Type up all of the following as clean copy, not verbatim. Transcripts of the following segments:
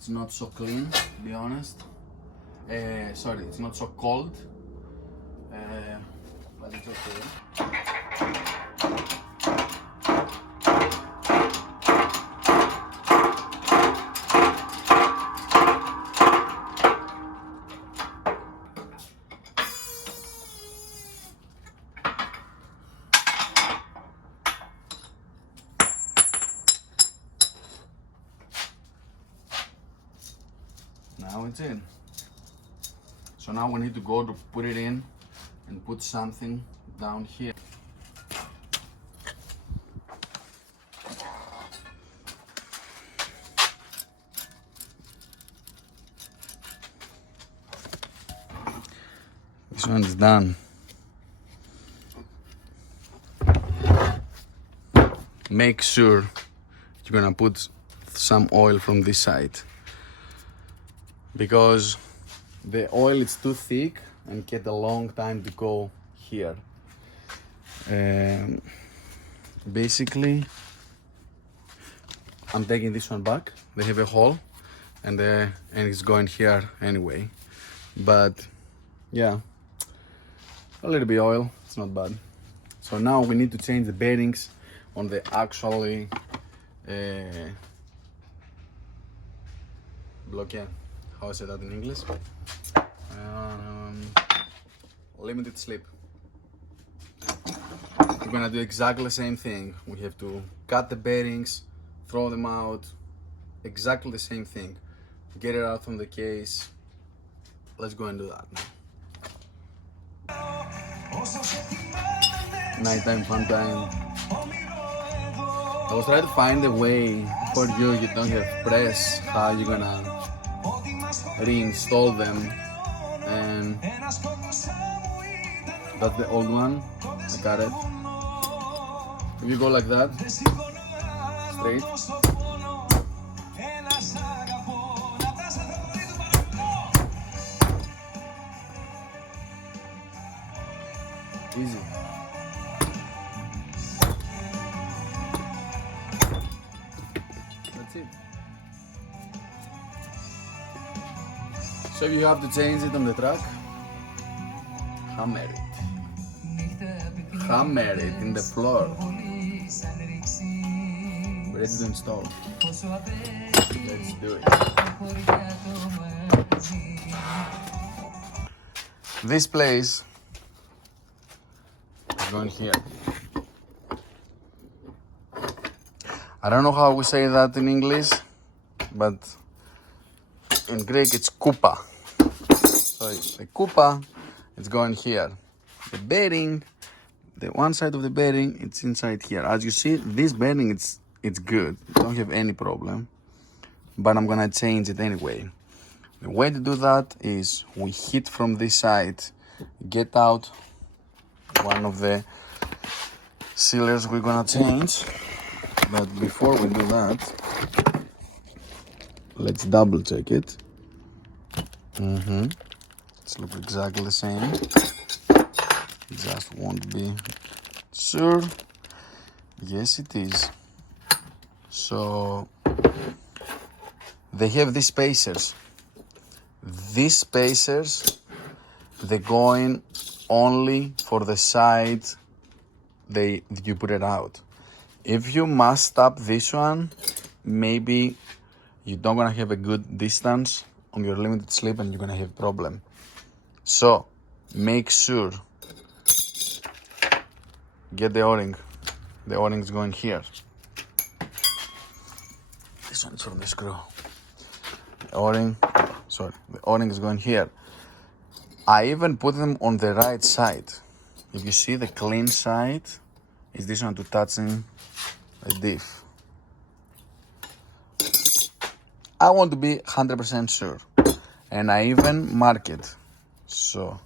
it's not so clean, to be honest. Sorry, it's not so cold, but it's okay. Now it's in. So now we need to go to put it in and put something down here. This one is done. Make sure you're gonna put some oil from this side, because the oil is too thick and get a long time to go here. Basically, I'm taking this one back. They have a hole, and it's going here anyway. But yeah, a little bit oil, it's not bad. So now we need to change the bearings on the actually block. How I say that in English? Limited slip. We're gonna do exactly the same thing. We have to cut the bearings, throw them out, exactly the same thing. Get it out from the case. Let's go and do that now. Nighttime fun time. I was trying to find a way for you don't have press, how you're gonna reinstall them, and that's the old one. I got it. If you go like that, straight, easy. That's it. So if you have to change it on the track, hammer it. Hammer it in the floor. Ready to install. Let's do it. This place is going here. I don't know how we say that in English, but in Greek it's koupa. So the koupa is going here. The bearing, the one side of the bearing, it's inside here. As you see, this bearing it's good. Don't have any problem. But I'm gonna change it anyway. The way to do that is we hit from this side, get out one of the sealers we're gonna change. But before we do that, let's double check it. It's look exactly the same. Just won't be sure. Yes, it is. So they have these spacers. These spacers, they're going only for the side you put it out. If you messed up this one, maybe you're not gonna have a good distance on your limited slip and you're gonna have a problem. So make sure, get the O-ring. The O-ring is going here. This one's from the screw. The O-ring is going here. I even put them on the right side. If you see, the clean side is this one to touching the diff. I want to be 100% sure, and I even mark it. So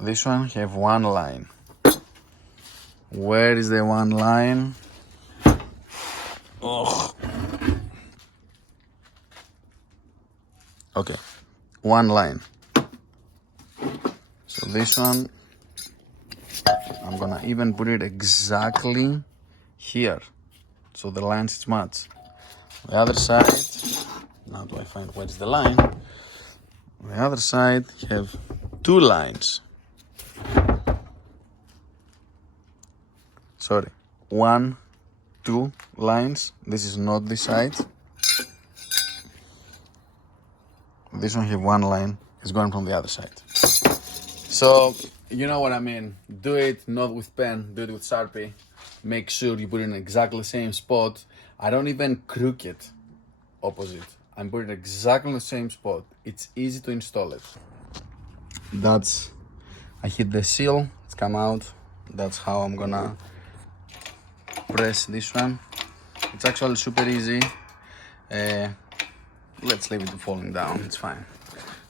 this one have one line. Where is the one line? Ugh. Okay, one line. So this one, I'm gonna even put it exactly here, so the lines match. The other side, Now do I find where's the line? On the other side, you have 2 lines. Sorry, 1, 2 lines. This is not this side. This one have 1 line. It's going from the other side. So, you know what I mean. Do it not with pen, do it with Sharpie. Make sure you put it in exactly the same spot. I don't even crook it opposite. I'm putting it exactly in the same spot. It's easy to install it. I hit the seal, it's come out. That's how I'm gonna press this one. It's actually super easy. Let's leave it to falling down, it's fine.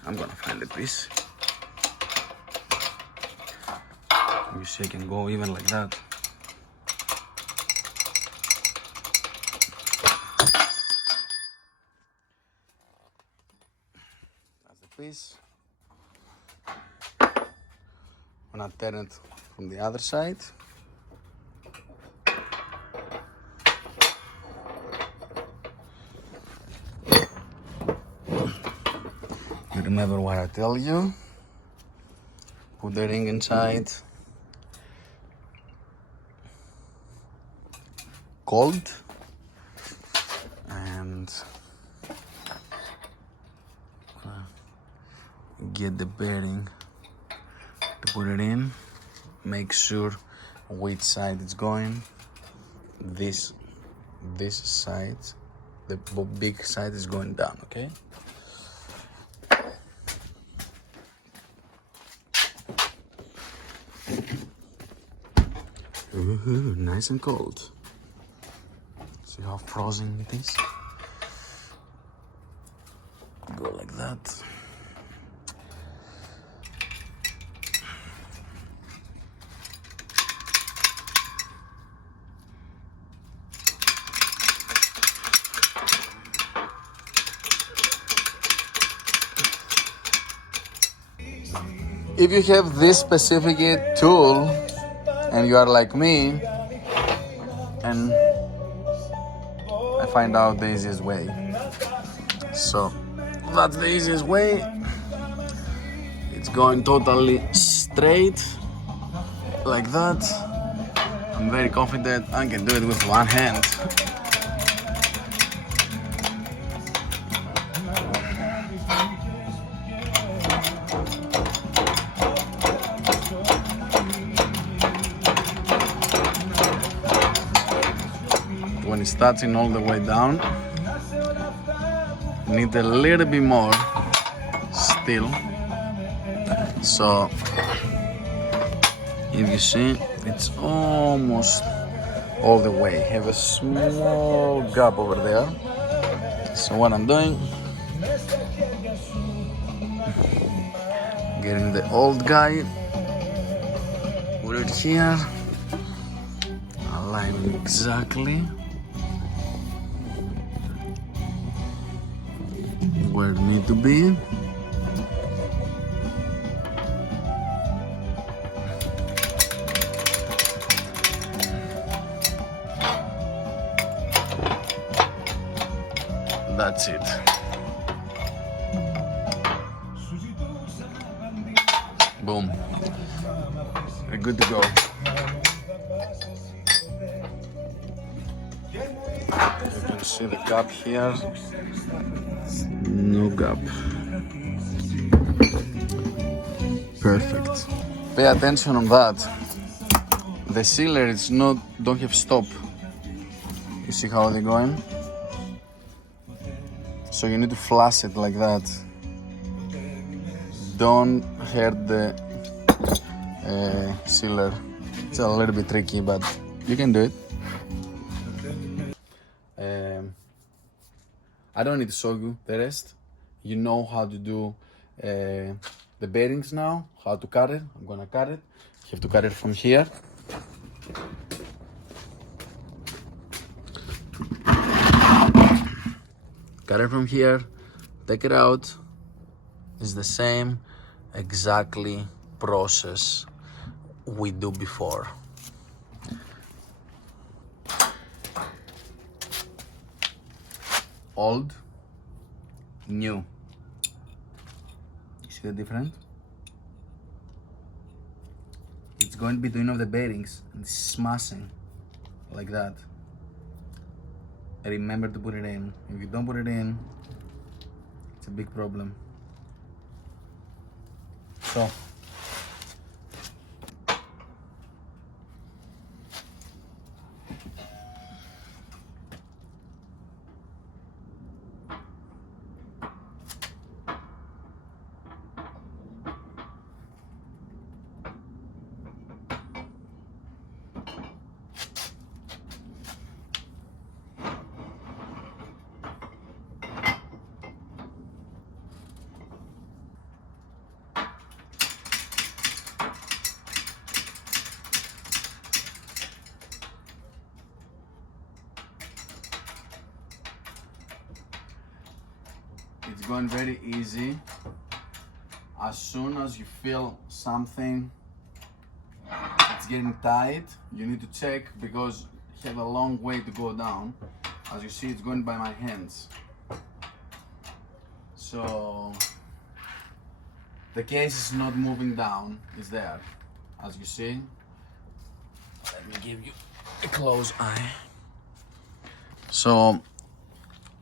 I'm gonna find a piece. You see I can go even like that. That's the piece. I'm gonna turn it from the other side. You remember what I tell you? Put the ring inside. Cold. And get the bearing to put it in. Make sure which side it's going. This side, the big side is going down, okay? Ooh, nice and cold. See how frozen it is? Go like that. If you have this specific tool and you are like me, and I find out the easiest way. So that's the easiest way. It's going totally straight like that. I'm very confident I can do it with one hand. When it's touching all the way down, need a little bit more still. So if you see, it's almost all the way. Have a small gap over there. So what I'm doing, getting the old guy, put it here, align it exactly where it need to be. That's it. Boom. We're good to go. You can see the gap here. No gap. Perfect. Pay attention on that. The sealer is don't have stop. You see how they're going? So you need to flash it like that. Don't hurt the sealer. It's a little bit tricky, but you can do it. I don't need to show you the rest. You know how to do the bearings now, how to cut it. I'm gonna cut it. You have to cut it from here. Cut it from here, take it out. It's the same exactly process we do before. Old, new. You see the difference? It's going between of the bearings and smashing like that. Remember to put it in. If you don't put it in, it's a big problem. So it's going very easy. As soon as you feel something it's getting tight, you need to check because you have a long way to go down. As you see, it's going by my hands. So the case is not moving down, it's there. As you see, let me give you a close eye. So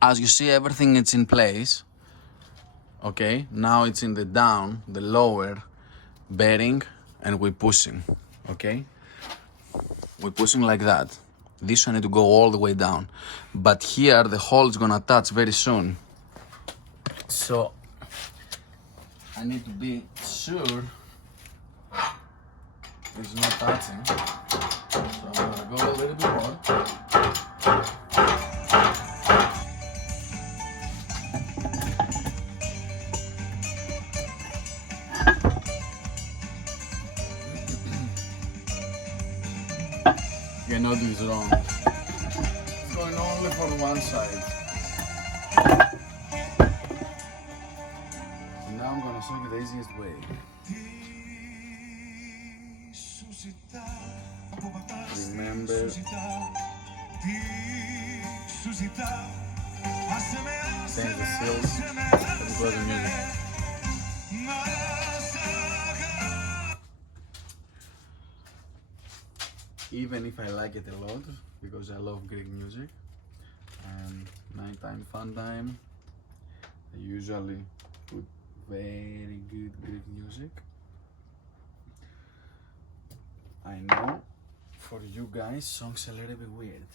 as you see, everything is in place. Okay, now it's in the down, the lower bearing, and we're pushing. Okay, we're pushing like that. This one need to go all the way down, but here the hole is gonna touch very soon. So I need to be sure it's not touching. So I'm gonna go a little bit more. You cannot do this wrong. It's going only for one side. And now I'm gonna show you the easiest way. Remember, change the seals and play the music. Even if I like it a lot, because I love Greek music, and nighttime fun time, I usually put very good Greek music. I know for you guys songs a little bit weird.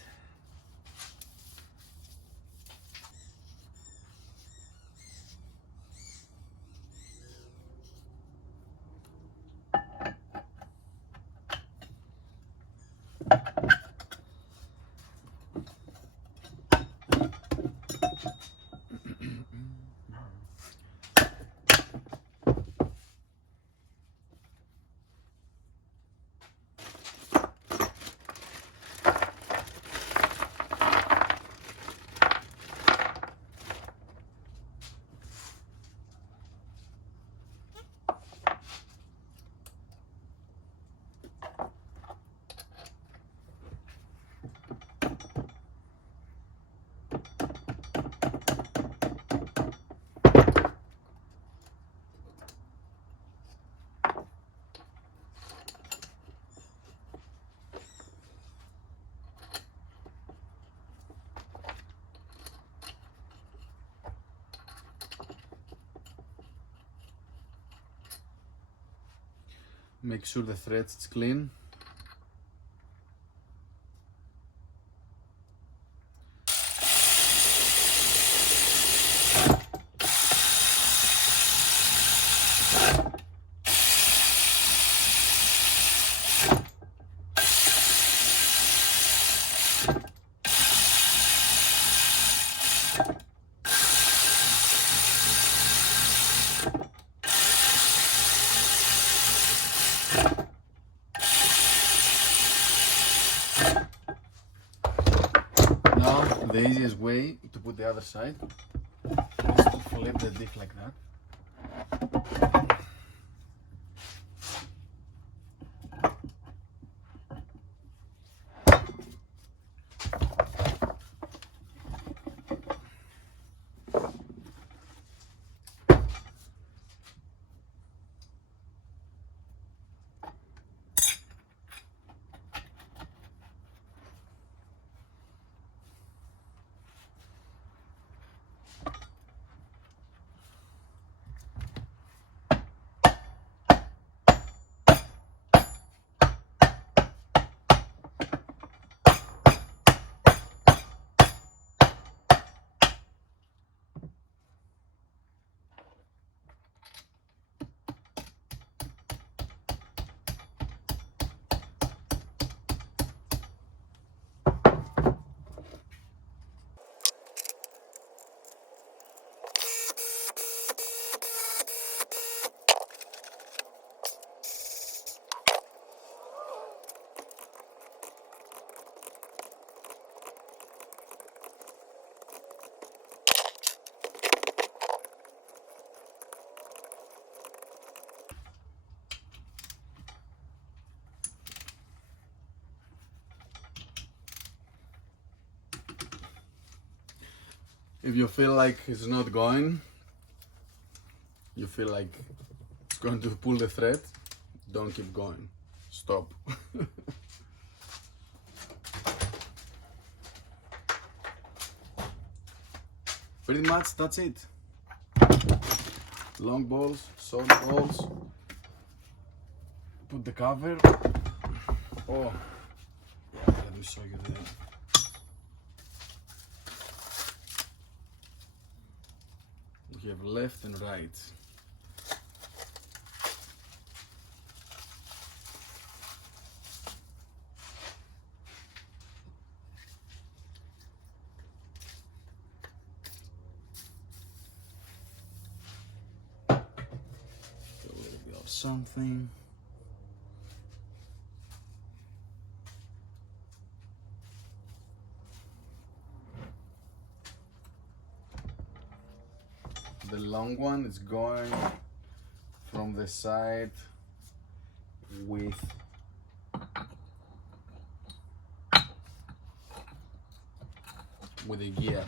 Make sure the threads is clean. Now the easiest way to put the other side is to flip the diff like that. If you feel like it's not going, you feel like it's going to pull the thread, don't keep going. Stop. Pretty much that's it. Long balls, short balls. Put the cover. Oh, yeah, let me show you that. We have left and right. A little bit of something. The long one is going from the side with a gear.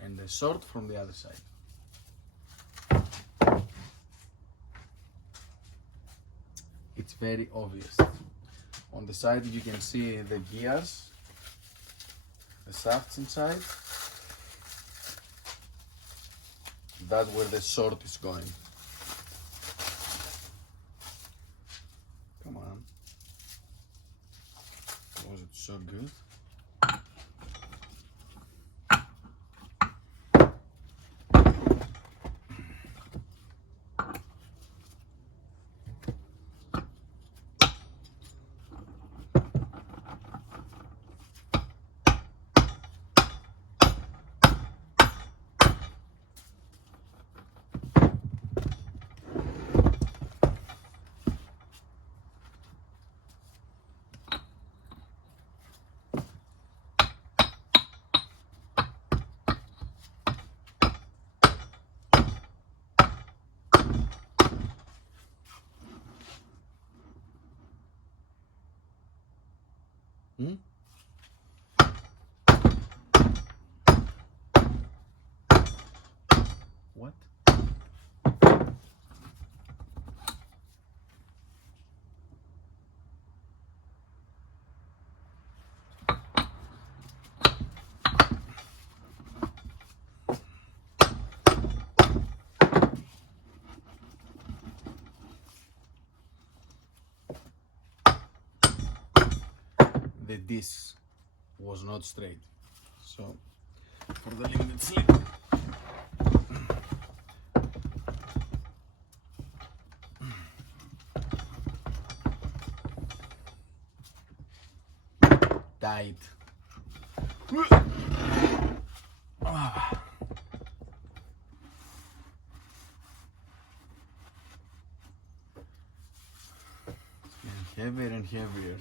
And the short from the other side. It's very obvious. On the side you can see the gears, the shafts inside. That's where the short is going. Come on. Was it so good? What? The disc was not straight, so for the limited slip, tight. Heavier and heavier.